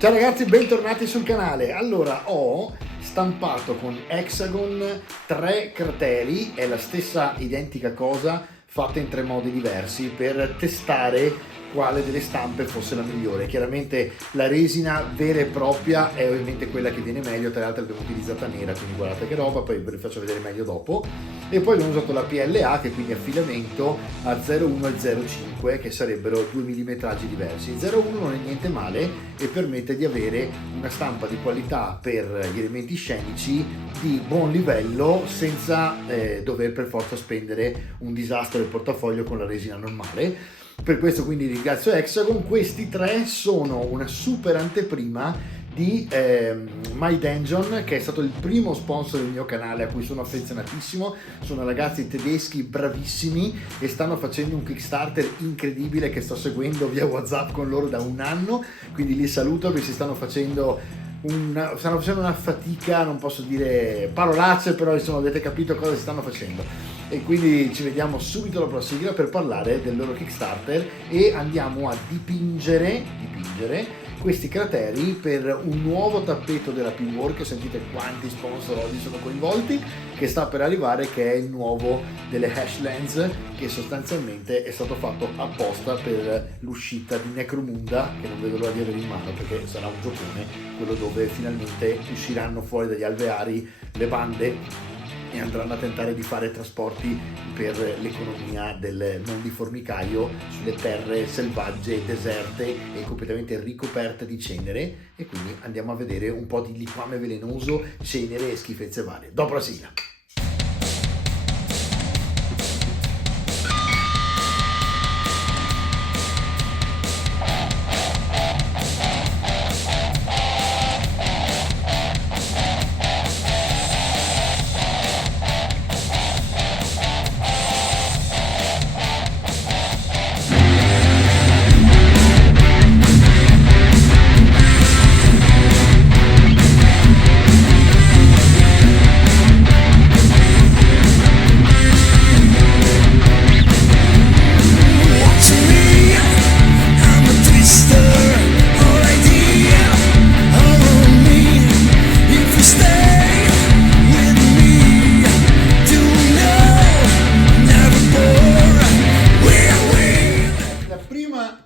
Ciao ragazzi, bentornati sul canale. Allora, ho stampato con Hexagon 3 crateri, è la stessa identica cosa fatta in 3 modi diversi per testare quale delle stampe fosse la migliore. Chiaramente la resina vera e propria è ovviamente quella che viene meglio, tra l'altro l'abbiamo utilizzata nera, quindi guardate che roba, poi ve le faccio vedere meglio dopo. E poi abbiamo usato la PLA, che quindi affilamento a 0,1 e 0,5, che sarebbero 2 millimetraggi diversi. 0,1 non è niente male e permette di avere una stampa di qualità per gli elementi scenici di buon livello senza dover per forza spendere un disastro del portafoglio con la resina normale. Per questo quindi ringrazio Hexagon. Questi 3 sono una super anteprima di My Dungeon, che è stato il primo sponsor del mio canale, a cui sono affezionatissimo. Sono ragazzi tedeschi bravissimi e stanno facendo un Kickstarter incredibile che sto seguendo via WhatsApp con loro da un anno, quindi li saluto, che si stanno facendo una fatica, non posso dire parolacce, però insomma avete capito cosa si stanno facendo. E quindi ci vediamo subito dopo la sigla per parlare del loro Kickstarter e andiamo a dipingere questi crateri per un nuovo tappeto della P-Work. Sentite quanti sponsor oggi sono coinvolti, che sta per arrivare, che è il nuovo delle Hashlands, che sostanzialmente è stato fatto apposta per l'uscita di Necromunda, che non vedo l'ora di avere in mano perché sarà un giocone, quello dove finalmente usciranno fuori dagli alveari le bande e andranno a tentare di fare trasporti per l'economia del non di formicaio sulle terre selvagge, deserte e completamente ricoperte di cenere. E quindi andiamo a vedere un po' di liquame velenoso, cenere e schifezze varie. Dopo la sigla.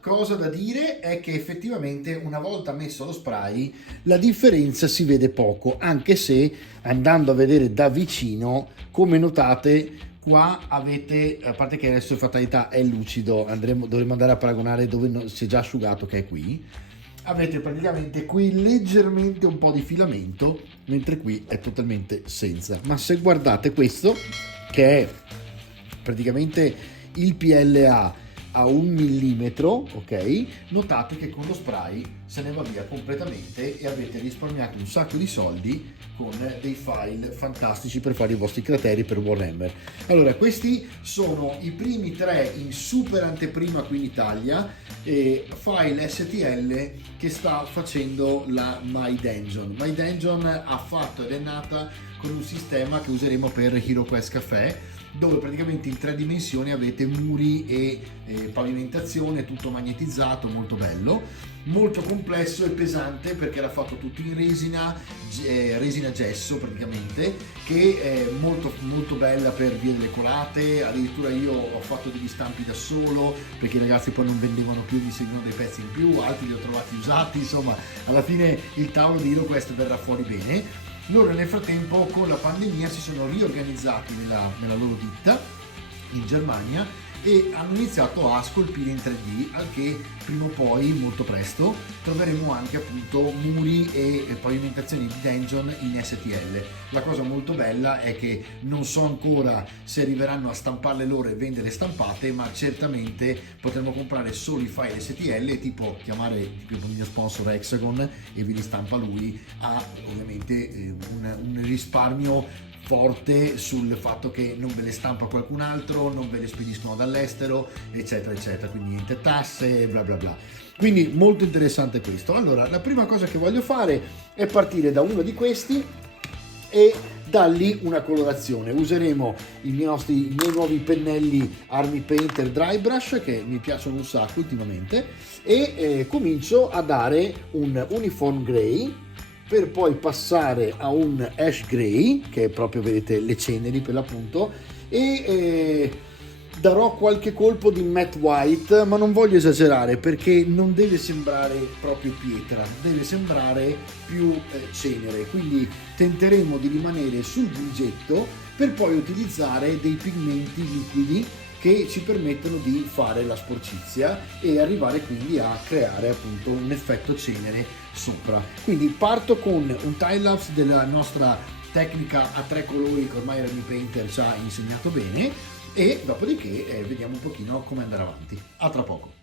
Cosa da dire è che effettivamente una volta messo lo spray la differenza si vede poco, anche se andando a vedere da vicino, come notate, qua avete, a parte che adesso fatalità è lucido, dovremo andare a paragonare dove si è già asciugato, che è qui. Avete praticamente qui leggermente un po' di filamento, mentre qui è totalmente senza. Ma se guardate questo, che è praticamente il PLA a 1 millimetro, ok, notate che con lo spray se ne va via completamente e avete risparmiato un sacco di soldi con dei file fantastici per fare i vostri crateri per Warhammer. Allora, questi sono i primi 3 in super anteprima qui in Italia, file STL che sta facendo la My Dungeon. My Dungeon ha fatto ed è nata con un sistema che useremo per HeroQuest Café, dove praticamente in 3 dimensioni avete muri e pavimentazione, tutto magnetizzato, molto bello, molto complesso e pesante perché era fatto tutto in resina gesso praticamente, che è molto molto bella per via delle colate. Addirittura io ho fatto degli stampi da solo perché i ragazzi poi non vendevano più, mi servivano dei pezzi in più, altri li ho trovati usati, insomma alla fine il tavolo di HeroQuest verrà fuori bene. Loro nel frattempo con la pandemia si sono riorganizzati nella loro ditta in Germania e hanno iniziato a scolpire in 3D, al che prima o poi, molto presto, troveremo anche appunto muri e pavimentazioni di dungeon in STL. La cosa molto bella è che non so ancora se arriveranno a stamparle loro e vendere stampate, ma certamente potremo comprare solo i file STL e tipo chiamare il mio sponsor Hexagon e vi li stampa lui. Ha ovviamente un risparmio forte sul fatto che non ve le stampa qualcun altro, non ve le spediscono dall'estero, eccetera eccetera, quindi niente tasse, bla bla bla. Quindi molto interessante questo. Allora, la prima cosa che voglio fare è partire da uno di questi e dargli una colorazione. Useremo i miei nuovi pennelli Army Painter Dry Brush che mi piacciono un sacco ultimamente, e comincio a dare un uniform gray per poi passare a un ash gray, che è proprio, vedete, le ceneri per l'appunto, e darò qualche colpo di matte white, ma non voglio esagerare perché non deve sembrare proprio pietra, deve sembrare più cenere, quindi tenteremo di rimanere sul grigetto per poi utilizzare dei pigmenti liquidi che ci permettono di fare la sporcizia e arrivare quindi a creare appunto un effetto cenere sopra. Quindi parto con un time lapse della nostra tecnica a 3 colori che ormai Army Painter ci ha insegnato bene, e dopodiché vediamo un pochino come andare avanti. A tra poco.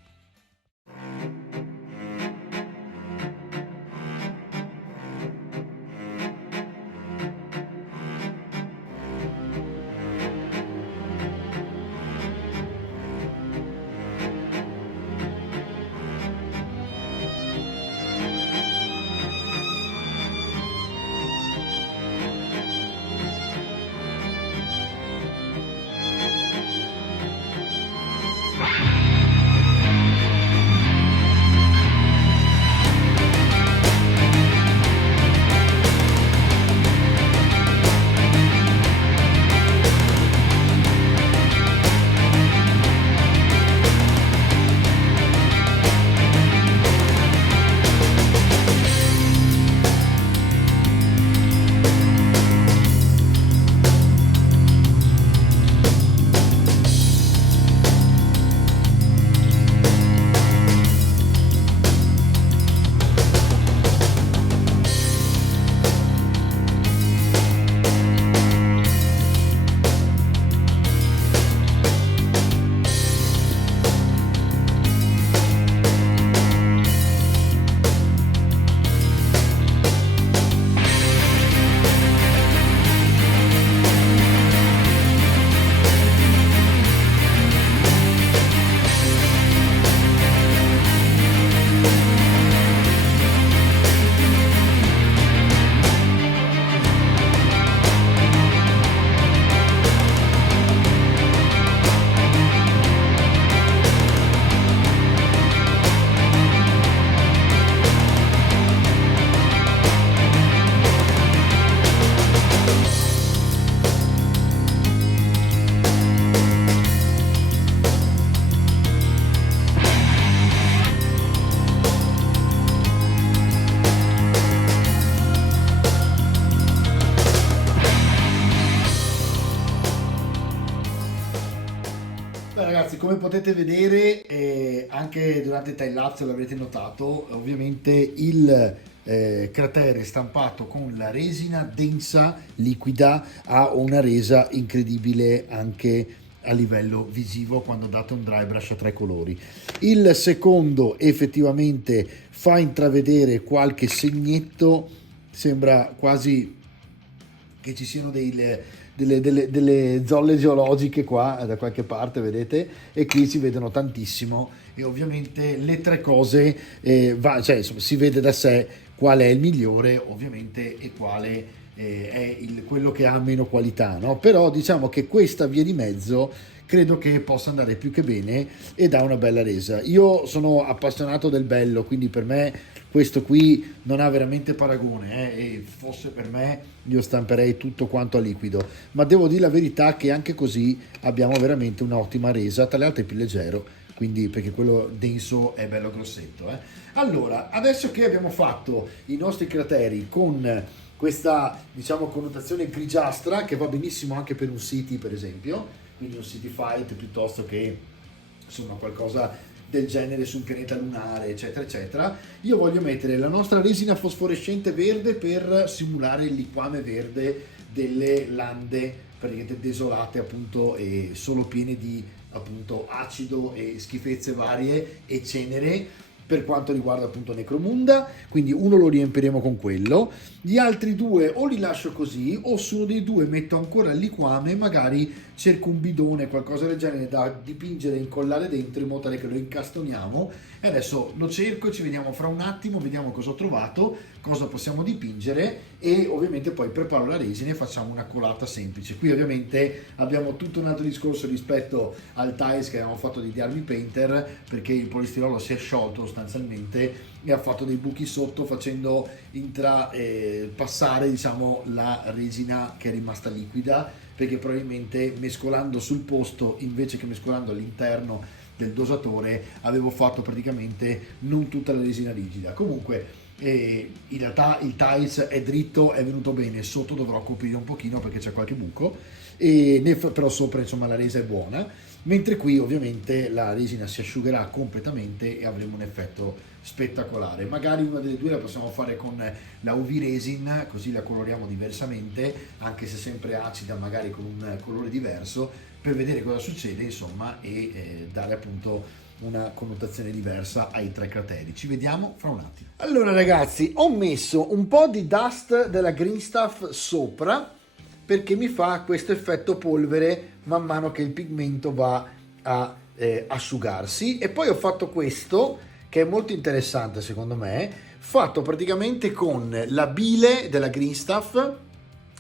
Beh, ragazzi, come potete vedere, anche durante il time lapse l'avrete notato, ovviamente il cratere stampato con la resina densa liquida ha una resa incredibile anche a livello visivo quando date un dry brush a 3 colori. Il secondo effettivamente fa intravedere qualche segnetto, sembra quasi che ci siano delle zolle geologiche qua da qualche parte, vedete, e qui si vedono tantissimo, e ovviamente le 3 cose cioè, insomma, si vede da sé qual è il migliore ovviamente e quale è quello che ha meno qualità, no? Però diciamo che questa via di mezzo credo che possa andare più che bene e dà una bella resa. Io sono appassionato del bello, quindi per me questo qui non ha veramente paragone, e fosse per me io stamperei tutto quanto a liquido, ma devo dire la verità che anche così abbiamo veramente un'ottima resa, tra le altre è più leggero, quindi, perché quello denso è bello grossetto. Allora, adesso che abbiamo fatto i nostri crateri con questa, diciamo, connotazione grigiastra che va benissimo anche per un city, per esempio, quindi un city fight piuttosto che insomma qualcosa del genere su un pianeta lunare, eccetera eccetera, io voglio mettere la nostra resina fosforescente verde per simulare il liquame verde delle lande praticamente desolate, appunto, e solo piene di appunto acido e schifezze varie e cenere, per quanto riguarda appunto Necromunda. Quindi uno lo riempiremo con quello, gli altri 2 o li lascio così, o su uno dei 2 metto ancora il liquame, magari cerco un bidone, qualcosa del genere da dipingere e incollare dentro in modo tale che lo incastoniamo, e adesso lo cerco, ci vediamo fra un attimo, vediamo cosa ho trovato, cosa possiamo dipingere, e ovviamente poi preparo la resina e facciamo una colata semplice. Qui ovviamente abbiamo tutto un altro discorso rispetto al tiles che avevamo fatto di Army Painter, perché il polistirolo si è sciolto sostanzialmente e ha fatto dei buchi sotto, facendo passare, diciamo, la resina che è rimasta liquida, perché probabilmente mescolando sul posto invece che mescolando all'interno del dosatore avevo fatto praticamente non tutta la resina rigida. Comunque in realtà il tiles è dritto, è venuto bene, sotto dovrò coprire un pochino perché c'è qualche buco, però sopra insomma la resa è buona, mentre qui ovviamente la resina si asciugherà completamente e avremo un effetto spettacolare. Magari una delle due la possiamo fare con la UV resin, così la coloriamo diversamente, anche se sempre acida, magari con un colore diverso, per vedere cosa succede, insomma, e dare appunto una connotazione diversa ai tre crateri. Ci vediamo fra un attimo. Allora ragazzi, ho messo un po' di dust della Green Stuff sopra perché mi fa questo effetto polvere man mano che il pigmento va a asciugarsi, e poi ho fatto questo che è molto interessante secondo me, fatto praticamente con la bile della Green Stuff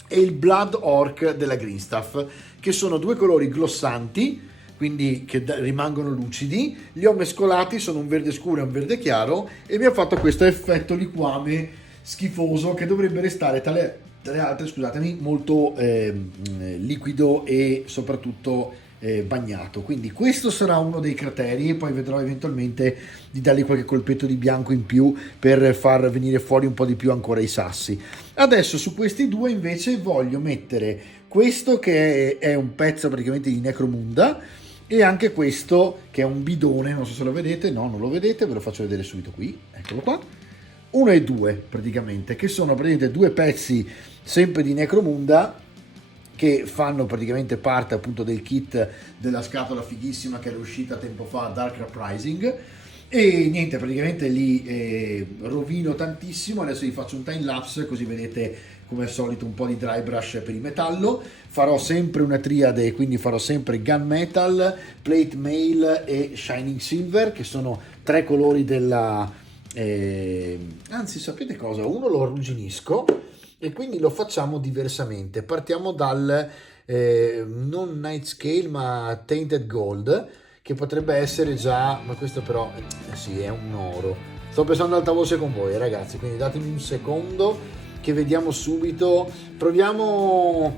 e il Blood Orc della Green Stuff, che sono due colori glossanti, quindi che rimangono lucidi. Li ho mescolati, sono un verde scuro e un verde chiaro, e mi ha fatto questo effetto liquame schifoso che dovrebbe restare tra le altre, scusatemi, molto liquido e soprattutto bagnato. Quindi questo sarà uno dei crateri, e poi vedrò eventualmente di dargli qualche colpetto di bianco in più per far venire fuori un po' di più ancora i sassi. Adesso su questi due invece voglio mettere questo che è un pezzo praticamente di Necromunda, e anche questo che è un bidone, non so se lo vedete, no, non lo vedete, ve lo faccio vedere subito qui, eccolo qua, 1 e 2 praticamente, che sono praticamente due pezzi sempre di Necromunda che fanno praticamente parte appunto del kit della scatola fighissima che era uscita tempo fa, Dark Uprising, e niente, praticamente li rovino tantissimo. Adesso vi faccio un time lapse così vedete come al solito un po' di dry brush per il metallo. Farò sempre una triade, quindi farò sempre gunmetal, plate mail e shining silver, che sono tre colori della anzi sapete cosa, uno lo arrugginisco e quindi lo facciamo diversamente. Partiamo dal non night scale ma tainted gold, che potrebbe essere già, ma questo però sì, è un oro. Sto pensando ad alta voce con voi ragazzi, quindi datemi un secondo che vediamo subito. Proviamo,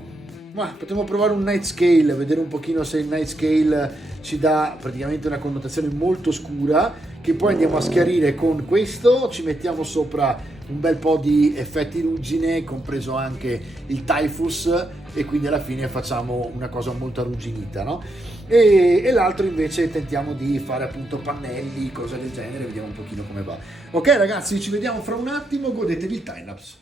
ma potremmo provare un night scale, vedere un pochino se il night scale ci dà praticamente una connotazione molto scura, che poi andiamo a schiarire con questo. Ci mettiamo sopra un bel po' di effetti ruggine, compreso anche il typhus, e quindi alla fine facciamo una cosa molto arrugginita, no? E l'altro invece tentiamo di fare appunto pannelli, cose del genere, vediamo un pochino come va. Ok ragazzi, ci vediamo fra un attimo, godetevi il timelapse.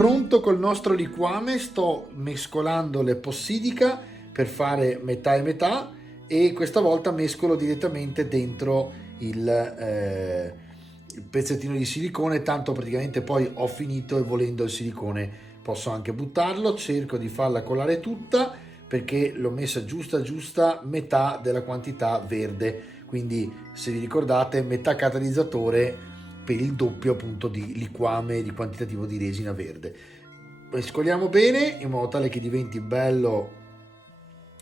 pronto col nostro liquame, sto mescolando l'epossidica per fare metà e metà, e questa volta mescolo direttamente dentro il pezzettino di silicone, tanto praticamente poi ho finito e volendo il silicone posso anche buttarlo. Cerco di farla colare tutta perché l'ho messa giusta, metà della quantità verde, quindi se vi ricordate metà catalizzatore per il doppio appunto di liquame, di quantitativo di resina verde. Mescoliamo bene in modo tale che diventi bello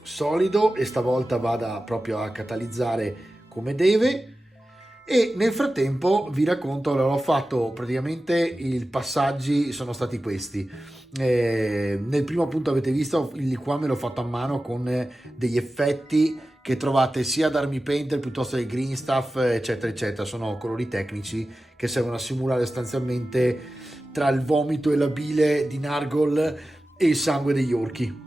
solido e stavolta vada proprio a catalizzare come deve. E nel frattempo vi racconto, allora, ho fatto praticamente i passaggi sono stati questi. Nel primo appunto avete visto il liquame l'ho fatto a mano con degli effetti che trovate sia da Army Painter piuttosto che Green Stuff eccetera eccetera, sono colori tecnici che servono a simulare sostanzialmente tra il vomito e la bile di Nargol e il sangue degli orchi,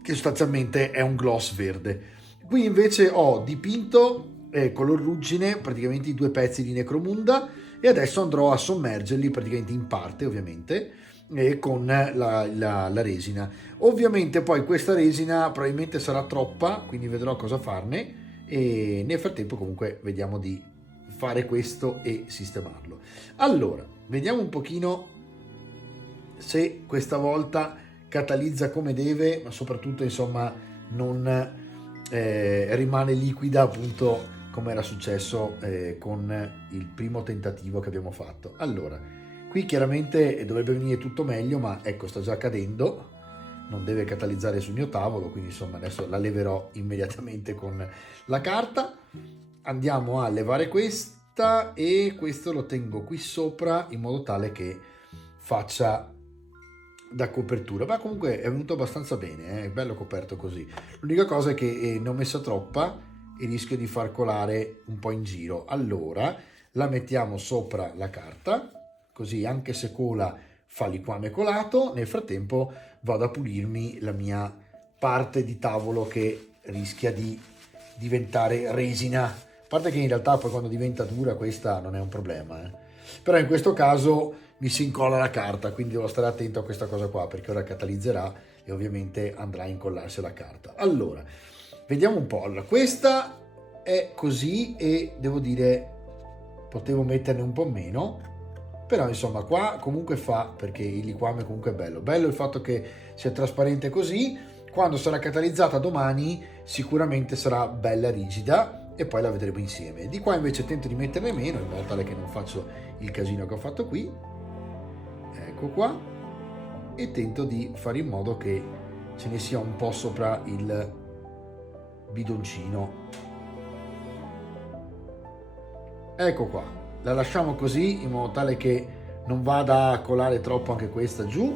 che sostanzialmente è un gloss verde. Qui invece ho dipinto color ruggine praticamente i due pezzi di Necromunda e adesso andrò a sommergerli praticamente in parte ovviamente con la resina. Ovviamente poi questa resina probabilmente sarà troppa, quindi vedrò cosa farne, e nel frattempo comunque vediamo di fare questo e sistemarlo. Allora, vediamo un pochino se questa volta catalizza come deve, ma soprattutto insomma non rimane liquida appunto come era successo con il primo tentativo che abbiamo fatto. Allora, qui chiaramente dovrebbe venire tutto meglio, ma ecco, sta già cadendo, non deve catalizzare sul mio tavolo, quindi insomma adesso la leverò immediatamente con la carta. Andiamo a levare questa e questo lo tengo qui sopra in modo tale che faccia da copertura, ma comunque è venuto abbastanza bene, è bello coperto così. L'unica cosa è che ne ho messa troppa e rischio di far colare un po' in giro. Allora la mettiamo sopra la carta, così anche se cola fa liquame colato. Nel frattempo vado a pulirmi la mia parte di tavolo che rischia di diventare resina, a parte che in realtà poi quando diventa dura questa non è un problema, però in questo caso mi si incolla la carta, quindi devo stare attento a questa cosa qua perché ora catalizzerà e ovviamente andrà a incollarsi la carta. Allora vediamo un po'. Allora, questa è così e devo dire potevo metterne un po' meno, però insomma qua comunque fa, perché il liquame comunque è bello il fatto che sia trasparente così. Quando sarà catalizzata domani sicuramente sarà bella rigida e poi la vedremo insieme. Di qua invece tento di metterne meno in modo tale che non faccio il casino che ho fatto qui, ecco qua, e tento di fare in modo che ce ne sia un po' sopra il bidoncino. Ecco qua, la lasciamo così in modo tale che non vada a colare troppo anche questa giù,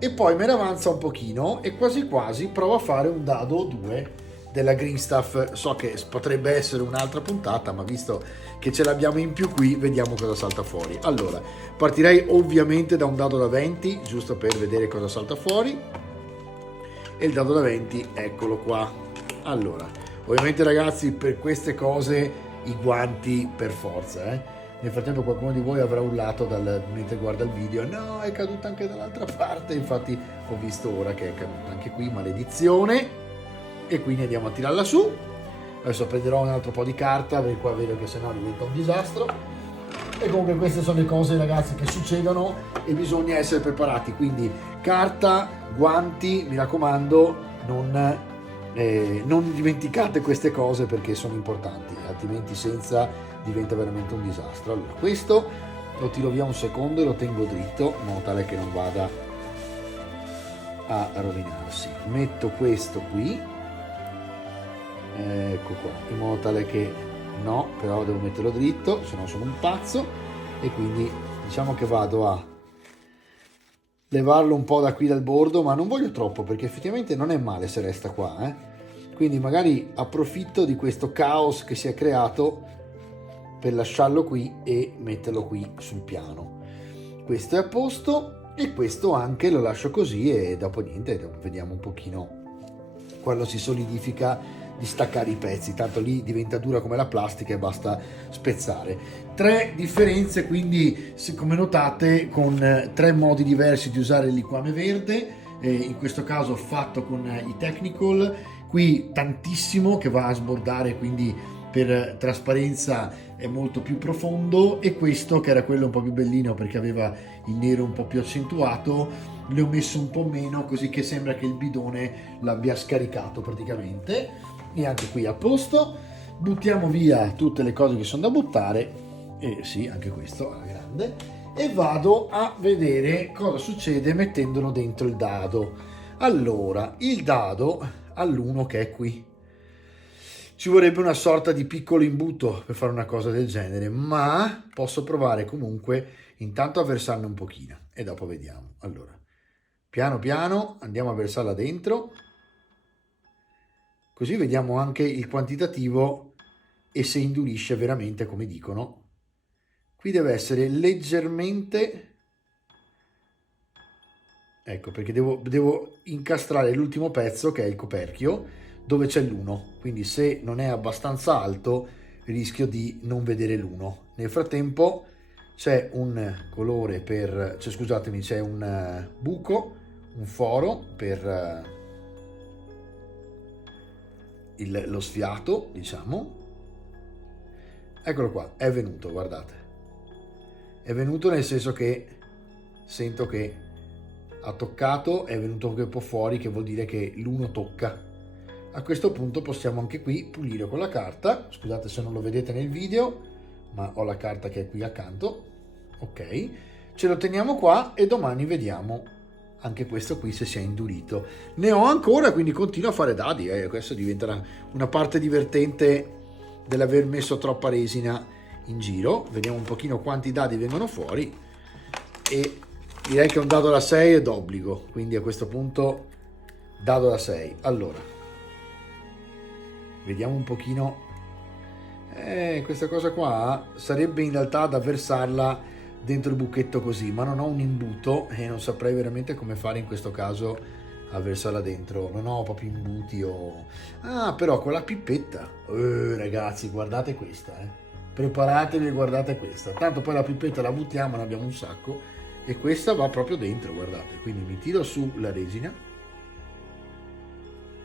e poi me ne avanza un pochino e quasi quasi provo a fare un dado o due della Green Stuff. So che potrebbe essere un'altra puntata, ma visto che ce l'abbiamo in più qui, vediamo cosa salta fuori. Allora, partirei ovviamente da un dado da 20, giusto per vedere cosa salta fuori, e il dado da 20, eccolo qua. Allora, ovviamente ragazzi, per queste cose i guanti per forza, Nel frattempo qualcuno di voi avrà urlato mentre guarda il video: no, è caduta anche dall'altra parte. Infatti ho visto ora che è caduta anche qui, maledizione. E quindi andiamo a tirarla su. Adesso prenderò un altro po' di carta perché qua vedo che sennò diventa un disastro. E comunque queste sono le cose, ragazzi, che succedono e bisogna essere preparati. Quindi carta, guanti, mi raccomando, non dimenticate queste cose perché sono importanti, altrimenti senza diventa veramente un disastro. Allora, questo lo tiro via un secondo e lo tengo dritto in modo tale che non vada a rovinarsi. Metto questo qui, ecco qua, in modo tale che no, però devo metterlo dritto, se no sono un pazzo. E quindi diciamo che vado a levarlo un po' da qui dal bordo, ma non voglio troppo perché effettivamente non è male se resta qua, quindi magari approfitto di questo caos che si è creato per lasciarlo qui e metterlo qui sul piano. Questo è a posto e questo anche lo lascio così e dopo niente, vediamo un pochino quando si solidifica di staccare i pezzi, tanto lì diventa dura come la plastica e basta spezzare. 3 differenze quindi, come notate, con 3 modi diversi di usare il liquame verde, in questo caso fatto con i Technical, qui tantissimo che va a sbordare, quindi per trasparenza è molto più profondo, e questo che era quello un po' più bellino perché aveva il nero un po' più accentuato, le ho messo un po' meno così che sembra che il bidone l'abbia scaricato praticamente. E anche qui a posto, buttiamo via tutte le cose che sono da buttare, e sì, anche questo alla grande, e vado a vedere cosa succede mettendolo dentro il dado. Allora, il dado all'1 che è qui, ci vorrebbe una sorta di piccolo imbuto per fare una cosa del genere, ma posso provare comunque intanto a versarne un pochino e dopo vediamo. Allora, piano piano andiamo a versarla dentro, così vediamo anche il quantitativo e se indurisce veramente come dicono. Qui deve essere leggermente, ecco, perché devo incastrare l'ultimo pezzo che è il coperchio dove c'è l'1, quindi se non è abbastanza alto rischio di non vedere l'1. Nel frattempo c'è un colore per, cioè scusatemi, c'è un buco, un foro per lo sfiato, diciamo. Eccolo qua, è venuto, guardate, è venuto, nel senso che sento che ha toccato, è venuto anche un po' fuori, che vuol dire che l'1 tocca. A questo punto possiamo anche qui pulire con la carta, scusate se non lo vedete nel video, ma ho la carta che è qui accanto. Ok, ce lo teniamo qua e domani vediamo anche questo qui se si è indurito. Ne ho ancora, quindi continuo a fare dadi, questo diventa una parte divertente dell'aver messo troppa resina in giro. Vediamo un pochino quanti dadi vengono fuori, e direi che un dado da 6 è d'obbligo, quindi a questo punto dado da 6. Allora, vediamo un pochino. Questa cosa qua sarebbe in realtà da versarla dentro il buchetto così, ma non ho un imbuto e non saprei veramente come fare in questo caso a versarla dentro. Non ho proprio imbuti o... Ah, però con la pipetta, ragazzi, guardate questa, preparatevi e guardate questa, tanto poi la pipetta la buttiamo, ne abbiamo un sacco, e questa va proprio dentro, guardate. Quindi mi tiro su la resina,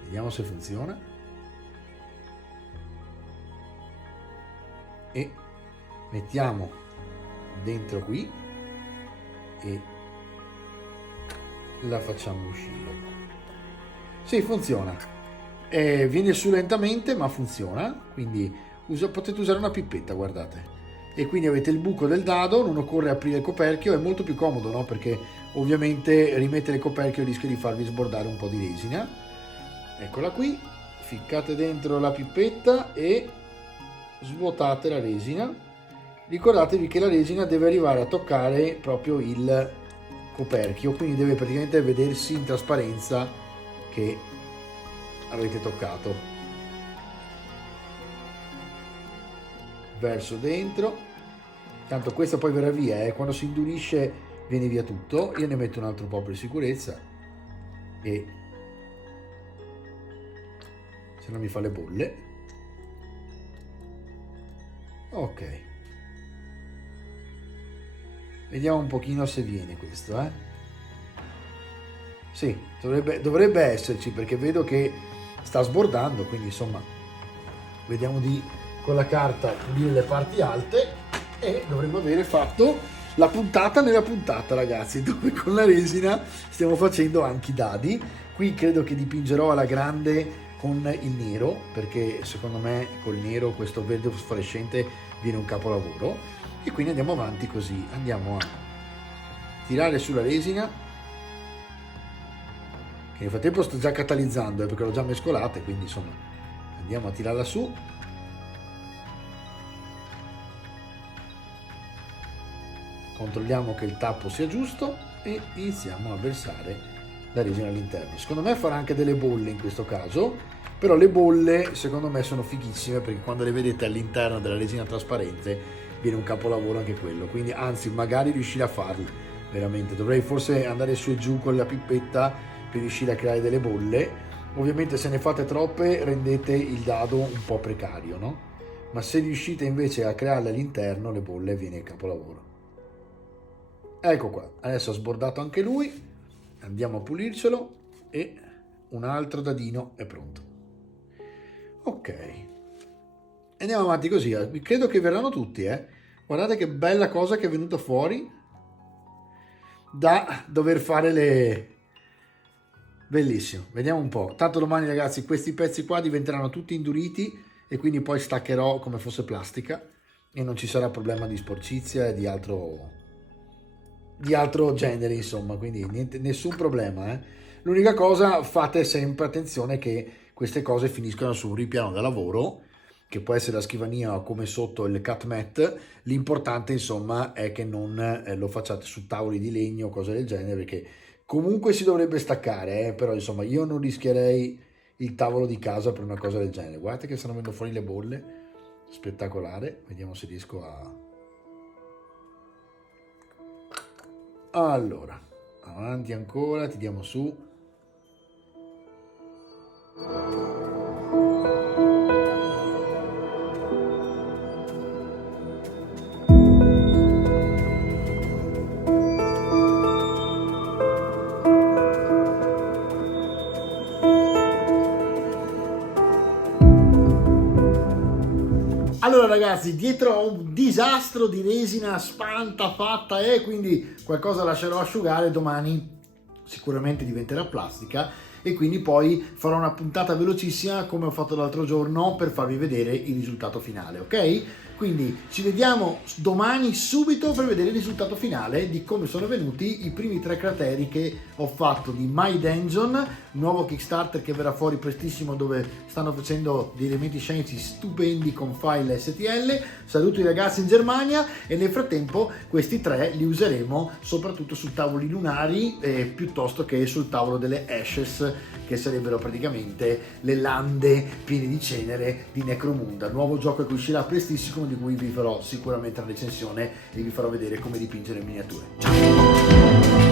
vediamo se funziona, e mettiamo dentro qui e la facciamo uscire. Sì, funziona, viene su lentamente ma funziona, quindi potete usare una pipetta, guardate, e quindi avete il buco del dado, non occorre aprire il coperchio, è molto più comodo, no? Perché ovviamente rimettere il coperchio rischia di farvi sbordare un po' di resina. Eccola qui, ficcate dentro la pipetta e svuotate la resina. Ricordatevi che la resina deve arrivare a toccare proprio il coperchio, quindi deve praticamente vedersi in trasparenza che avete toccato. Verso dentro, tanto questa poi verrà via, quando si indurisce viene via tutto. Io ne metto un altro po' per sicurezza, e se non mi fa le bolle. Ok, vediamo un pochino se viene questo, Sì, dovrebbe esserci, perché vedo che sta sbordando, quindi insomma vediamo di con la carta pulire le parti alte, e dovremmo avere fatto la puntata nella puntata, ragazzi, dove con la resina stiamo facendo anche i dadi. Qui credo che dipingerò alla grande con il nero, perché secondo me col nero questo verde fosforescente viene un capolavoro, e quindi andiamo avanti così, andiamo a tirare sulla resina, che nel frattempo sto già catalizzando, perché l'ho già mescolata, quindi insomma andiamo a tirarla su, controlliamo che il tappo sia giusto e iniziamo a versare la resina all'interno. Secondo me farà anche delle bolle in questo caso, però le bolle secondo me sono fighissime, perché quando le vedete all'interno della resina trasparente viene un capolavoro anche quello, quindi anzi magari riuscire a farlo veramente. Dovrei forse andare su e giù con la pipetta per riuscire a creare delle bolle, Ovviamente se ne fate troppe rendete il dado un po' precario, no? Ma se riuscite invece a crearle all'interno, le bolle, viene il capolavoro. Ecco qua, adesso ha sbordato anche lui, andiamo a pulircelo e un altro dadino è pronto. Ok, andiamo avanti così, credo che verranno tutti, guardate che bella cosa che è venuta fuori da dover fare le... Bellissimo, vediamo un po'. Tanto domani ragazzi questi pezzi qua diventeranno tutti induriti e quindi poi staccherò come fosse plastica e non ci sarà problema di sporcizia e di altro genere, insomma, quindi niente, nessun problema. L'unica cosa, fate sempre attenzione che queste cose finiscono su un ripiano da lavoro, che può essere la scrivania o come sotto il cut mat. L'importante insomma è che non lo facciate su tavoli di legno o cose del genere, perché comunque si dovrebbe staccare, però insomma io non rischierei il tavolo di casa per una cosa del genere. Guardate che stanno venendo fuori le bolle, spettacolare. Vediamo se riesco a... Allora, avanti ancora, ti diamo su. Allora ragazzi, dietro a un disastro di resina spanta fatta e quindi qualcosa lascerò asciugare, domani sicuramente diventerà plastica e quindi poi farò una puntata velocissima come ho fatto l'altro giorno per farvi vedere il risultato finale, ok? Quindi ci vediamo domani subito per vedere il risultato finale di come sono venuti i primi 3 crateri che ho fatto di My Dungeon, nuovo Kickstarter che verrà fuori prestissimo, dove stanno facendo degli elementi scenici stupendi con file STL. Saluto i ragazzi in Germania e nel frattempo questi 3 li useremo soprattutto su tavoli lunari piuttosto che sul tavolo delle Ashes, che sarebbero praticamente le lande piene di cenere di Necromunda, nuovo gioco che uscirà prestissimo, di cui vi farò sicuramente una recensione e vi farò vedere come dipingere miniature. Ciao!